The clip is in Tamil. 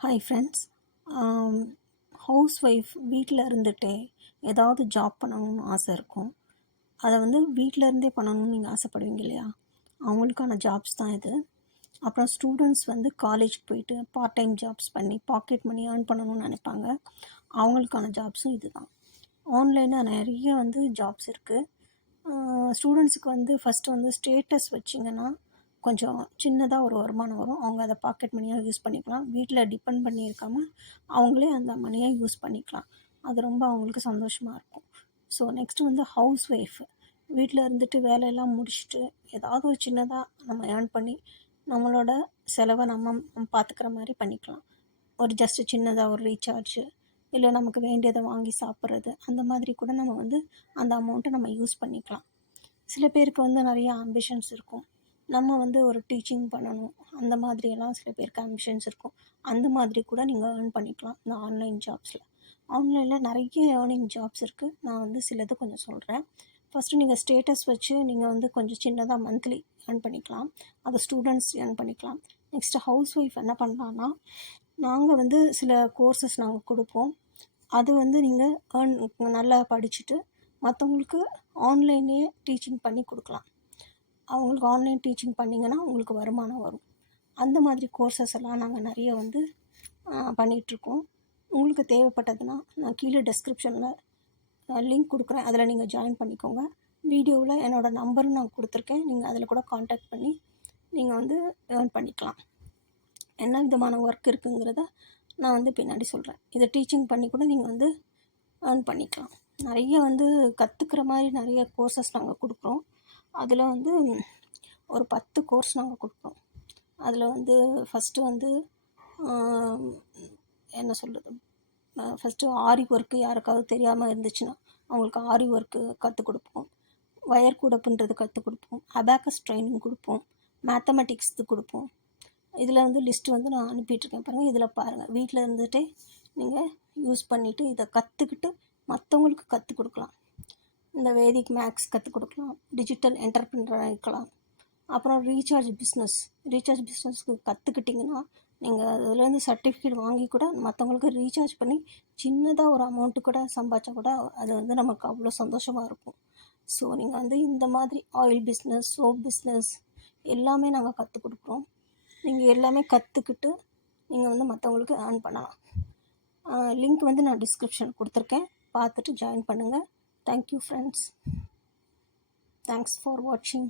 Hi friends. ஹவுஸ் ஒய்ஃப் வீட்டில் இருந்துகிட்டே ஏதாவது ஜாப் பண்ணணும்னு ஆசை இருக்கும். அதை வந்து வீட்டில் இருந்தே பண்ணணும்னு நீங்கள் ஆசைப்படுவீங்க இல்லையா? அவங்களுக்கான ஜாப்ஸ் தான் இது. அப்புறம் ஸ்டூடெண்ட்ஸ் வந்து காலேஜ் போயிட்டு பார்ட் டைம் ஜாப்ஸ் பண்ணி பாக்கெட் மணி ஏர்ன் பண்ணணும்னு நினைப்பாங்க. அவங்களுக்கான ஜாப்ஸும் இது தான். ஆன்லைனில் நிறைய வந்து ஜாப்ஸ் இருக்குது. ஸ்டூடெண்ட்ஸுக்கு வந்து ஃபஸ்ட்டு வந்து ஸ்டேட்டஸ் வச்சிங்கன்னா கொஞ்சம் சின்னதாக ஒரு வருமானம் வரும். அவங்க அதை பாக்கெட் மணியாக யூஸ் பண்ணிக்கலாம். வீட்டில் டிபெண்ட் பண்ணி இருக்காமல் அவங்களே அந்த மணியை யூஸ் பண்ணிக்கலாம். அது ரொம்ப அவங்களுக்கு சந்தோஷமாக இருக்கும். ஸோ நெக்ஸ்ட்டு வந்து ஹவுஸ் ஒய்ஃபு வீட்டில் இருந்துட்டு வேலையெல்லாம் முடிச்சுட்டு ஏதாவது ஒரு சின்னதாக நம்ம ஏர்ன் பண்ணி நம்மளோட செலவை நம்ம பார்த்துக்கிற மாதிரி பண்ணிக்கலாம். ஒரு ஜஸ்ட்டு சின்னதாக ஒரு ரீசார்ஜு, இல்லை நமக்கு வேண்டியதை வாங்கி சாப்பிட்றது, அந்த மாதிரி கூட நம்ம வந்து அந்த அமௌண்ட்டை நம்ம யூஸ் பண்ணிக்கலாம். சில பேருக்கு வந்து நிறைய ஆம்பிஷன்ஸ் இருக்கும். நம்ம வந்து ஒரு டீச்சிங் பண்ணணும், அந்த மாதிரியெல்லாம் சில பேருக்கு ஆம்பிஷன்ஸ் இருக்கும். அந்த மாதிரி கூட நீங்கள் ஏர்ன் பண்ணிக்கலாம் இந்த ஆன்லைன் ஜாப்ஸில். ஆன்லைனில் நிறைய ஏர்னிங் ஜாப்ஸ் இருக்குது. நான் வந்து சிலது கொஞ்சம் சொல்கிறேன். ஃபஸ்ட்டு நீங்கள் ஸ்டேட்டஸ் வச்சு நீங்கள் வந்து கொஞ்சம் சின்னதாக மந்த்லி ஏர்ன் பண்ணிக்கலாம். அதை ஸ்டூடெண்ட்ஸ் ஏர்ன் பண்ணிக்கலாம். நெக்ஸ்ட்டு ஹவுஸ் ஒய்ஃப் என்ன பண்ணலான்னா, நாங்கள் வந்து சில கோர்சஸ் நாங்கள் கொடுப்போம். அது வந்து நீங்கள் நல்லா படிச்சுட்டு மற்றவங்களுக்கு ஆன்லைன்லேயே டீச்சிங் பண்ணி கொடுக்கலாம். அவங்களுக்கு ஆன்லைன் டீச்சிங் பண்ணிங்கன்னா உங்களுக்கு வருமானம் வரும். அந்த மாதிரி கோர்சஸ் எல்லாம் நாங்கள் நிறைய வந்து பண்ணிகிட்ருக்கோம். உங்களுக்கு தேவைப்பட்டதுன்னா நான் கீழே டெஸ்கிரிப்ஷனில் லிங்க் கொடுக்குறேன். அதில் நீங்கள் ஜாயின் பண்ணிக்கோங்க. வீடியோவில் என்னோடய நம்பரும் நான் கொடுத்துருக்கேன். நீங்கள் அதில் கூட காண்டாக்ட் பண்ணி நீங்கள் வந்து ஏர்ன் பண்ணிக்கலாம். என்ன விதமான ஒர்க் இருக்குங்கிறத நான் வந்து பின்னாடி சொல்கிறேன். இதை டீச்சிங் பண்ணி கூட நீங்கள் வந்து ஏர்ன் பண்ணிக்கலாம். நிறைய வந்து கற்றுக்கிற மாதிரி நிறைய கோர்சஸ் நாங்கள் கொடுக்குறோம். அதில் வந்து ஒரு 10 கோர்ஸ் நாங்கள் கொடுக்குறோம். அதில் வந்து ஃபஸ்ட்டு வந்து என்ன சொல்கிறது, ஃபஸ்ட்டு ஆரி ஒர்க்கு யாருக்காவது தெரியாமல் இருந்துச்சுன்னா அவங்களுக்கு ஆரி ஒர்க்கு கற்றுக் கொடுப்போம். வயர் கூட பின்னுறது கற்றுக் கொடுப்போம். அபாக்கஸ் ட்ரைனிங் கொடுப்போம். மேத்தமெட்டிக்ஸ் கொடுப்போம். இதில் வந்து லிஸ்ட்டு வந்து நான் அனுப்பிட்டுருக்கேன் பாருங்கள். இதில் பாருங்கள், வீட்டில் இருந்துகிட்டே நீங்கள் யூஸ் பண்ணிவிட்டு இதை கற்றுக்கிட்டு மற்றவங்களுக்கு கற்றுக் கொடுக்கலாம். இந்த வேதிக் மேக்ஸ் கற்றுக் கொடுக்கலாம். டிஜிட்டல் என்டர்பிரினராக இருக்கலாம். அப்புறம் ரீசார்ஜ் பிஸ்னஸ்க்கு கற்றுக்கிட்டிங்கன்னா நீங்கள் அதுலேருந்து சர்டிஃபிகேட் வாங்கி கூட மற்றவங்களுக்கு ரீசார்ஜ் பண்ணி சின்னதாக ஒரு அமௌண்ட்டு கூட சம்பாதிச்சா கூட அது வந்து நமக்கு அவ்வளோ சந்தோஷமாக இருக்கும். ஸோ நீங்கள் வந்து இந்த மாதிரி ஆயில் பிஸ்னஸ், சோப் பிஸ்னஸ் எல்லாமே நாங்கள் கற்றுக் கொடுக்குறோம். நீங்கள் எல்லாமே கற்றுக்கிட்டு நீங்கள் வந்து மற்றவங்களுக்கு ஏர்ன் பண்ணலாம். லிங்க் வந்து நான் டிஸ்கிரிப்ஷன் கொடுத்துருக்கேன். பார்த்துட்டு ஜாயின் பண்ணுங்கள். Thank you friends. தேங்க்ஸ் ஃபார் வாட்சிங்.